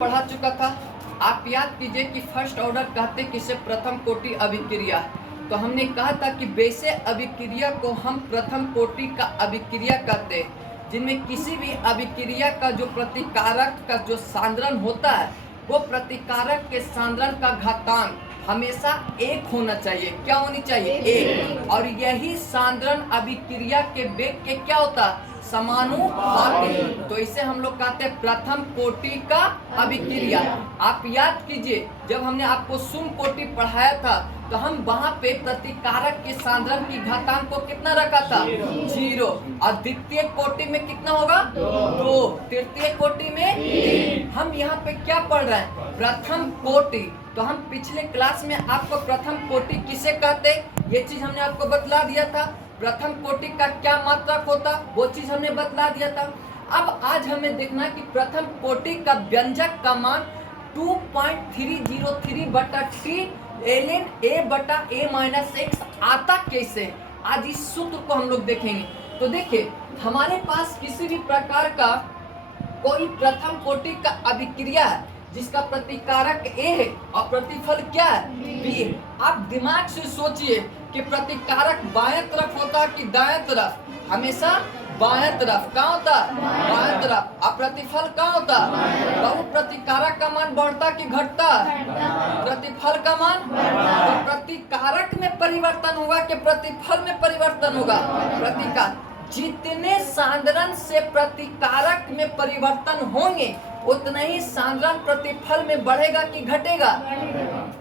पढ़ा चुका था। आप याद कीजिए कि फर्स्ट ऑर्डर कहते किसे प्रथम कोटि अभिक्रिया। तो हमने कहा था कि वैसे अभिक्रिया को हम प्रथम कोटि का अभिक्रिया कहते हैं, जिनमें किसी भी अभिक्रिया का जो प्रतिकारक का जो सांद्रण होता है वो प्रतिकारक के सांद्रण का घातांक हमेशा एक होना चाहिए। क्या होनी चाहिए? एक। और यही सांद्रण अभिक्रिया के वेग के क्या होता है? समानुपाती। तो इसे हम लोग कहते हैं प्रथम कोटि का अभिक्रिया। आप याद कीजिए, जब हमने आपको सुम कोटि पढ़ाया था तो हम वहां पे प्रतिकारक के सांद्रण की घातांक को कितना रखा था? 0। और द्वितीय कोटि में कितना होगा? 2। तृतीय कोटि में 3। हम यहाँ पे क्या पढ़ रहे हैं? प्रथम कोटि। तो हम पिछले क्लास में आपको प्रथम कोटि किसे कहते, ये चीज हमने आपको बतला दिया था। प्रथम कोटि का क्या मात्रक होता वो चीज हमने बतला दिया था। अब आज हमें देखना कि प्रथम कोटि का व्यंजक का मान 2.303 बटा टी ln a बटा a माइनस x आता कैसे? आज इस सूत्र को हम लोग देखेंगे। तो देखिए, हमारे पास किसी भी प्रकार का कोई प्रथम कोटि का अभिक्रिया है जिसका प्रतिकारक A है और प्रतिफल क्या है? B है। आप दिमाग से सोचिए कि प्रतिकारक बाएं तरफ होता है कि दाएं तरफ? हमेशा बाएं तरफ। कहाँ होता है? बाएं तरफ। और प्रतिफल कहाँ होता है? तो प्रतिकारक का मान बढ़ता कि घटता? प्रतिफल का मान। तो प्रतिकारक में परिवर्तन होगा कि प्रतिफल में परिवर्तन होगा? प्रतिकार। जितने सांद्रण से प्रतिकारक में परिवर्तन होंगे उतना ही सांद्रण प्रतिफल में बढ़ेगा कि घटेगा?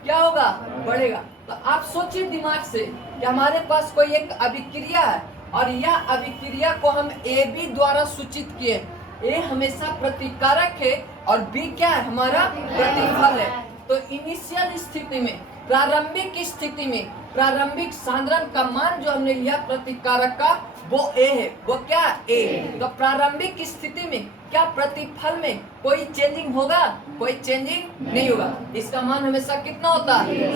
क्या होगा? बढ़ेगा। तो आप सोचिए दिमाग से कि हमारे पास कोई एक अभिक्रिया है और यह अभिक्रिया को हम AB द्वारा सूचित किए। A हमेशा प्रतिकारक है और B क्या है? हमारा प्रतिफल है। तो इनिशियल स्थिति में, प्रारंभिक स्थिति में प्रारंभिक सांद्रण का मान जो हमने लिया प्रतिकारक का वो A है। वो क्या? A। तो प्रारंभिक स्थिति में क्या प्रतिफल में कोई चेंजिंग होगा? कोई चेंजिंग नहीं होगा। इसका मान हमेशा कितना होता है?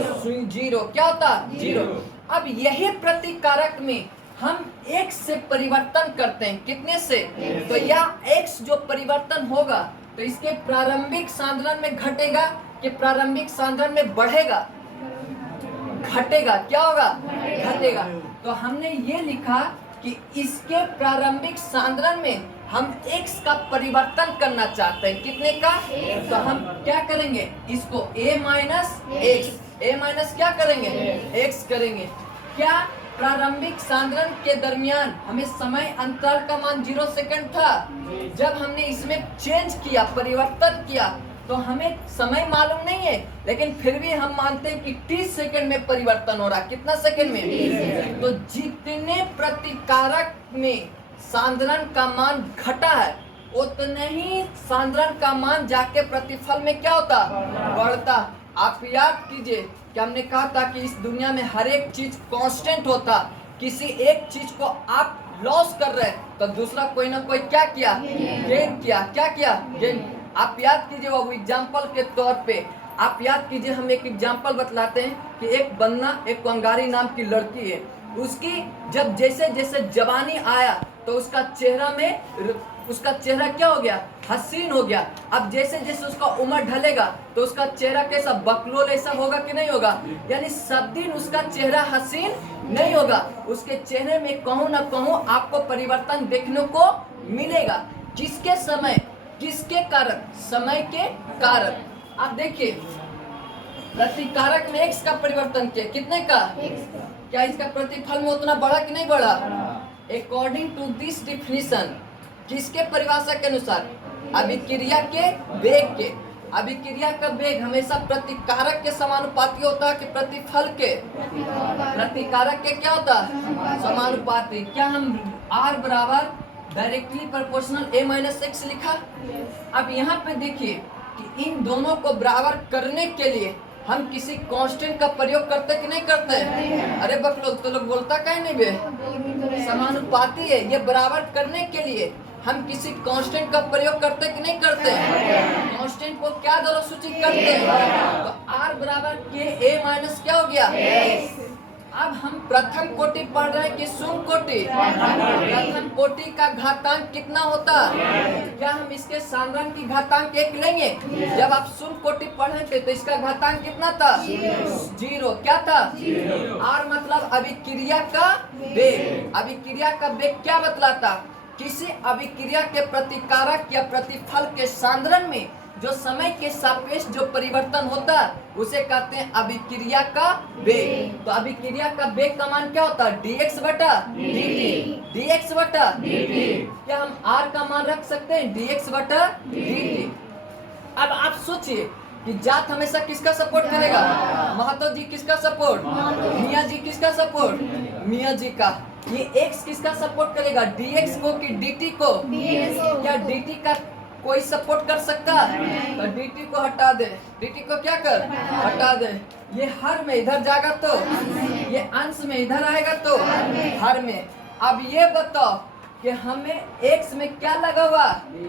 0। क्या होता? 0। अब यही प्रतिकारक में हम x से परिवर्तन करते हैं। कितने से? तो यह x जो परिवर्तन होगा तो इसके प्रारंभिक सांद्रण में घटेगा कि प्रारंभिक सांद्रण में बढ़ेगा? घटेगा। क्या होगा? घटेगा। तो हमने ये लिखा कि इसके प्रारंभिक सांद्रण में हम x का परिवर्तन करना चाहते हैं। कितने का? तो हम क्या करेंगे? इसको a minus x, a minus क्या करेंगे? x करेंगे। क्या प्रारंभिक सांद्रण के दरमियान हमें समय अंतराल का मान 0 सेकंड था? जब हमने इसमें चेंज किया, परिवर्तन किया, तो हमें समय मालूम नहीं है, लेकिन फिर भी हम मानते हैं कि 30 सेकंड में परिवर्तन हो रहा। कितना सेकंड में? तो जितने प्रतिकारक में सांद्रण का मान घटा है उतने ही सांद्रण का मान जाके प्रतिफल में क्या होता? बढ़ता। आप याद कीजिए कि हमने कहा था कि इस दुनिया में हर एक चीज कांस्टेंट होता। किसी एक चीज को आप लॉस कर रहे हैं तो दूसरा कोई ना कोई क्या किया? गेन किया। क्या किया? गेन। आप याद कीजिए, वो एग्जाम्पल के तौर पे आप याद कीजिए, हम एक एग्जाम्पल बतलाते हैं कि एक बन्ना, एक कंगारी नाम की लड़की है। उसकी जब जैसे जैसे जवानी आया तो उसका चेहरा क्या हो गया? हसीन हो गया। अब जैसे जैसे उसका उम्र ढलेगा तो उसका चेहरा कैसा? बकलोल ऐसा होगा कि नहीं होगा? यानी सब दिन उसका चेहरा हसीन नहीं होगा। उसके चेहरे में कहूँ ना कहूँ आपको परिवर्तन देखने को मिलेगा। किसके समय? किसके कारण? समय के कारण। आप देखिए, प्रतिकारक में x का परिवर्तन किया। कितने का? क्या इसका प्रतिफल में उतना बढ़ा कि नहीं बढ़ा? अकॉर्डिंग टू दिस डिफिनीशन, किसके परिभाषा के अनुसार? अभिक्रिया के वेग के। अभिक्रिया का वेग हमेशा प्रतिकारक के समानुपाती होता है कि प्रतिफल के? प्रतिकारक के क्या होता है? समानुपाती। क्या हम R बराबर directly proportional a minus x लिखा? अब यहाँ पे देखिए कि इन दोनों को बराबर करने के लिए हम किसी कांस्टेंट का प्रयोग करते कि नहीं करते? अरे बकलोल, तो लोग बोलता कहीं नहीं बे? समानुपाती है। ये बराबर करने के लिए हम किसी कांस्टेंट का प्रयोग करते कि नहीं करते? कांस्टेंट को क्या द्वारा सूचित करते हैं? तो r बराबर के a माइनस क्या हो गया? अब हम प्रथम कोटि पढ़ रहे हैं कि सुम कोटि? प्रथम कोटि का घातांक कितना होता? क्या हम इसके साधारण की घातांक 1 लेंगे? जब आप सुम कोटि पढ़े थे तो इसका घातांक कितना था? 0। क्या था? और मतलब अभिक्रिया का वेग। अभिक्रिया का वेग क्या बतलाता? किसी अभिक्रिया के प्रतिकारक या प्रतिफल के साधारण में जो समय के सापेक्ष जो परिवर्तन होता है उसे कहते हैं अभिक्रिया का वेग। तो अभिक्रिया का वेग का मान क्या होता है? dx बटा dt। dx बटा dt। क्या हम r का मान रख सकते हैं? dx बटा dt। अब आप सोचिए कि जात हमेशा किसका सपोर्ट करेगा? महतो जी किसका सपोर्ट? मियाँ जी किसका सपोर्ट? मियाँ जी का। ये x किसका सपोर्ट करेगा? dx को कि dt को? क्या dt का कोई सपोर्ट कर सकता है? तो dt को हटा दे। dt को क्या कर? हटा दे। ये हर में इधर जाएगा तो ये अंश में इधर आएगा तो हर में। अब ये बताओ कि हमें x में क्या लगा हुआ?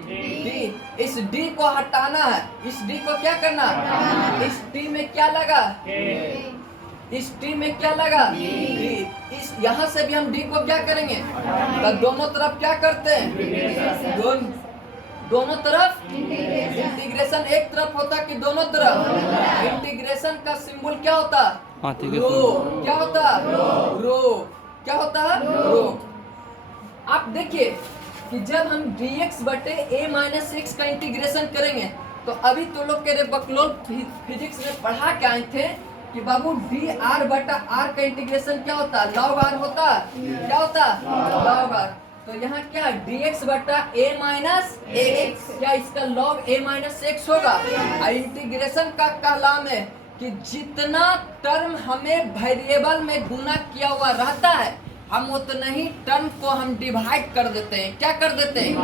d। इस d को हटाना है। इस d को क्या करना? इस d में क्या लगा? इस d में क्या लगा? d। इस यहाँ से भी हम d को क्या करेंगे? तो दोनों तरफ क्या करते हैं? दोनों तरफ इंटीग्रेशन। एक तरफ होता कि दोनों तरफ? इंटीग्रेशन का सिंबल क्या होता? रो। क्या होता? रो। क्या होता? रो। आप देखिए कि जब हम dx बटे a माइनस x का इंटीग्रेशन करेंगे तो अभी तो लोग के बकलोल फिजिक्स में पढ़ा के आए थे कि बाबू dr बटा r का इंटीग्रेशन क्या होता? लॉग r होता। क्या होता? Log r। तो यहाँ क्या dx बटा a माइनस x, क्या इसका log a माइनस x होगा? इंटीग्रेशन का कहलाम है कि जितना टर्म हमें वेरिएबल में गुना किया हुआ रहता है हम उतना ही टर्म को हम डिवाइड कर देते हैं। क्या कर देते हैं?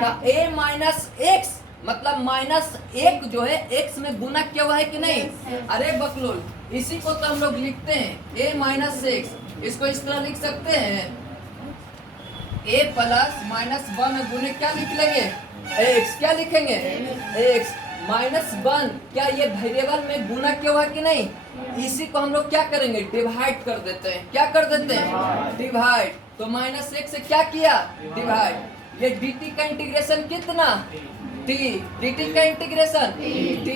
तो a माइनस x मतलब -1 जो है x में गुना किया हुआ है कि नहीं? अरे बकलोल, इसी को तो हम लोग लिखते हैं a माइनस x। इसको इस तरह लिख सकते हैं a प्लस -1 गुने क्या लिख लेंगे? x। क्या लिखेंगे? x -1। क्या ये वेरिएबल में गुना किया हुआ कि नहीं? इसी को हम लोग क्या करेंगे? डिवाइड कर देते हैं। क्या कर देते हैं? डिवाइड। तो -1 से क्या किया? डिवाइड। ये dt का इंटीग्रेशन कितना? t। dt का इंटीग्रेशन t।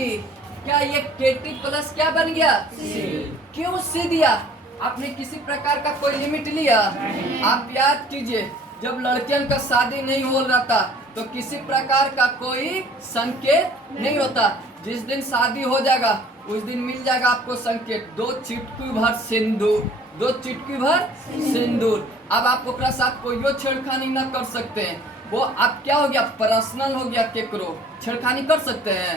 क्या ये kt प्लस क्या बन गया? c। क्यों c दिया? आपने किसी प्रकार का कोई लिमिट लिया? आप याद कीजिए जब लड़कियों का शादी नहीं हो रहा था तो किसी प्रकार का कोई संकेत नहीं होता। जिस दिन शादी हो जाएगा उस दिन मिल जाएगा आपको संकेत, 2 चिटकी भर सिंदूर। 2 चिटकी भर सिंदूर। अब आप ओकरा साथ कोई छेड़खानी न कर सकते हैं। वो अब क्या हो गया? पर्सनल हो गया। केकरो छेड़खानी कर सकते हैं?